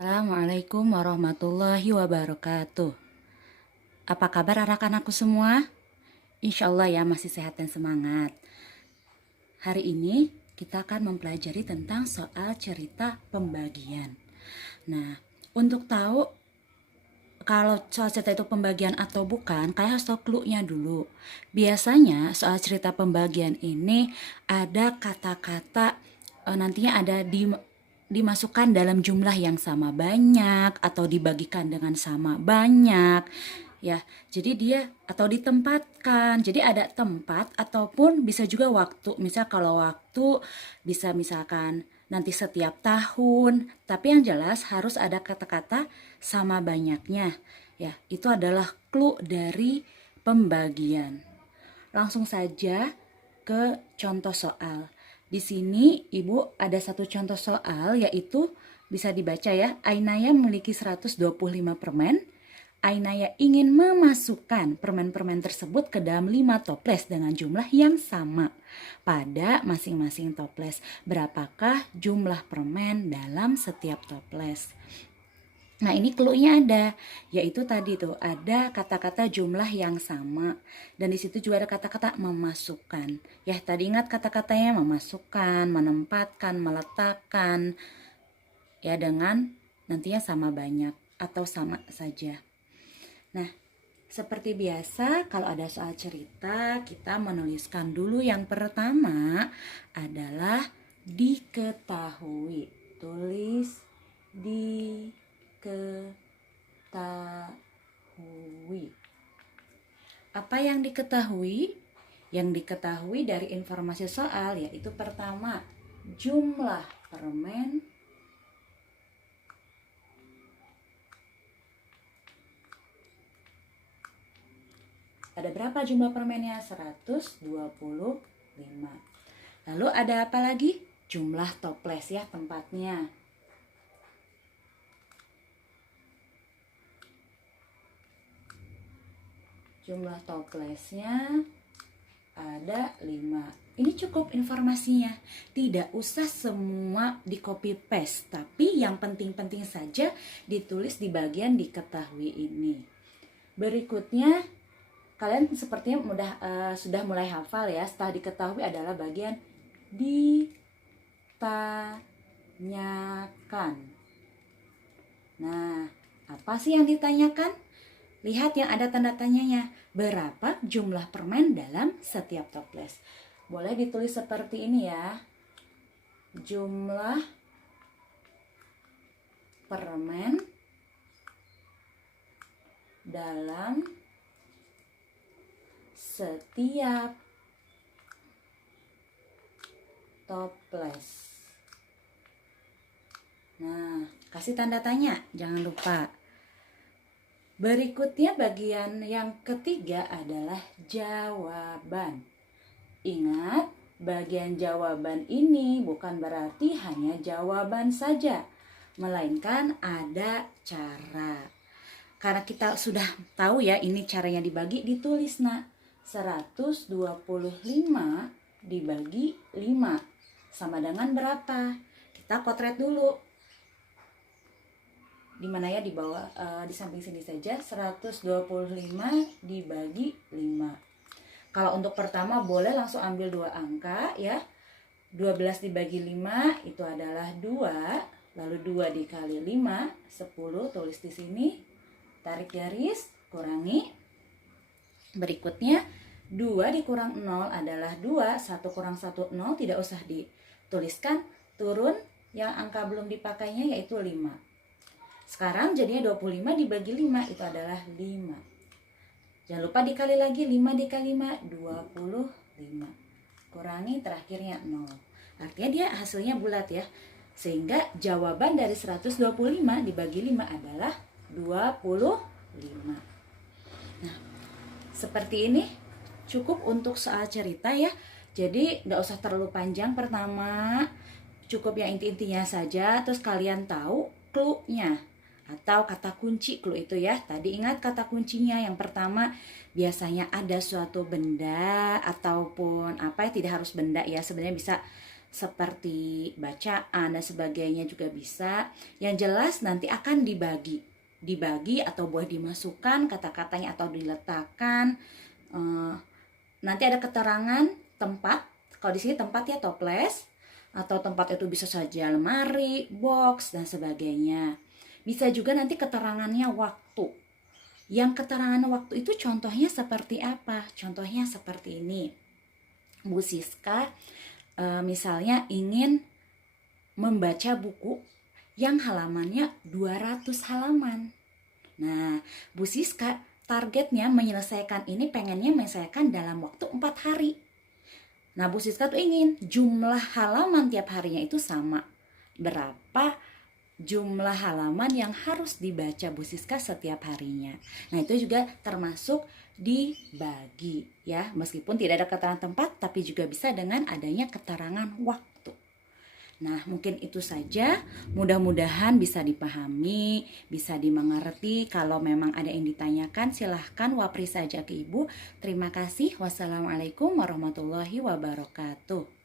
Assalamualaikum warahmatullahi wabarakatuh. Apa kabar anak-anakku semua? Insya Allah ya masih sehat dan semangat. Hari ini kita akan mempelajari tentang soal cerita pembagian. Nah, untuk tahu kalau soal cerita itu pembagian atau bukan, kalian harus tahu clue-nya dulu. Biasanya soal cerita pembagian ini ada kata-kata nantinya ada dimasukkan dalam jumlah yang sama banyak atau dibagikan dengan sama banyak ya. Jadi dia atau ditempatkan. Jadi ada tempat ataupun bisa juga waktu. Misal kalau waktu bisa misalkan nanti setiap tahun, tapi yang jelas harus ada kata-kata sama banyaknya. Ya, itu adalah clue dari pembagian. Langsung saja ke contoh soal. Di sini Ibu ada satu contoh soal yaitu bisa dibaca ya. Ainaya memiliki 125 permen. Ainaya ingin memasukkan permen-permen tersebut ke dalam 5 toples dengan jumlah yang sama pada masing-masing toples. Berapakah jumlah permen dalam setiap toples? Nah, ini clue-nya ada, yaitu tadi tuh ada kata-kata jumlah yang sama dan di situ juga ada kata-kata memasukkan. Ya, tadi ingat kata-katanya memasukkan, menempatkan, meletakkan ya dengan nantinya sama banyak atau sama saja. Nah, seperti biasa kalau ada soal cerita kita menuliskan dulu yang pertama adalah diketahui. Tulis diketahui. Apa yang diketahui? Yang diketahui dari informasi soal yaitu pertama, jumlah permen ada berapa jumlah permennya? 125. Lalu ada apa lagi? Jumlah toples ya tempatnya. Jumlah toplesnya ada 5. Ini cukup informasinya. Tidak usah semua di copy paste, tapi yang penting-penting saja ditulis di bagian diketahui ini. Berikutnya kalian sepertinya sudah mulai hafal ya. Setelah diketahui adalah bagian ditanyakan. Nah, apa sih yang ditanyakan? Lihat yang ada tanda tanyanya. Berapa jumlah permen dalam setiap toples? Boleh ditulis seperti ini ya. Jumlah permen dalam setiap toples. Nah, kasih tanda tanya, jangan lupa. Berikutnya bagian yang ketiga adalah jawaban. Ingat, bagian jawaban ini bukan berarti hanya jawaban saja, melainkan ada cara. Karena kita sudah tahu ya ini caranya dibagi, ditulis nak. 125 dibagi 5 sama dengan berapa? Kita potret dulu. Di mana ya, di bawah di samping sini saja. 125 dibagi 5. Kalau untuk pertama boleh langsung ambil 2 angka ya. 12 dibagi 5 itu adalah 2. Lalu 2 dikali 5 10, tulis di sini. Tarik garis, kurangi. Berikutnya 2 dikurang 0 adalah 2. 1 kurang 1 0, tidak usah dituliskan. Turun yang angka belum dipakainya yaitu 5. Sekarang jadinya 25 dibagi 5 itu adalah 5. Jangan lupa dikali lagi, 5 dikali 5 25. Kurangi terakhirnya 0. Artinya dia hasilnya bulat ya. Sehingga jawaban dari 125 dibagi 5 adalah 25. Nah, seperti ini cukup untuk soal cerita ya. Jadi nggak usah terlalu panjang pertama. Cukup yang inti-intinya saja. Terus kalian tahu clue-nya atau kata kunci clue itu ya. Tadi ingat kata kuncinya yang pertama biasanya ada suatu benda ataupun apa ya, tidak harus benda ya, sebenarnya bisa seperti bacaan dan sebagainya juga bisa. Yang jelas nanti akan dibagi atau boleh dimasukkan kata-katanya atau diletakkan. Nanti ada keterangan tempat. Kalau di sini tempat ya toples, atau tempat itu bisa saja lemari, box dan sebagainya. Bisa juga nanti keterangannya waktu. Yang keterangan waktu itu contohnya seperti apa? Contohnya seperti ini. Bu Siska misalnya ingin membaca buku yang halamannya 200 halaman. Nah, Bu Siska targetnya menyelesaikan ini, pengennya menyelesaikan dalam waktu 4 hari. Nah, Bu Siska tuh ingin jumlah halaman tiap harinya itu sama. Berapa jumlah halaman yang harus dibaca Bu Siska setiap harinya. Nah, itu juga termasuk dibagi ya, meskipun tidak ada keterangan tempat tapi juga bisa dengan adanya keterangan waktu. Nah, mungkin itu saja. Mudah-mudahan bisa dipahami, bisa dimengerti. Kalau memang ada yang ditanyakan, silahkan wapri saja ke Ibu. Terima kasih. Wassalamualaikum warahmatullahi wabarakatuh.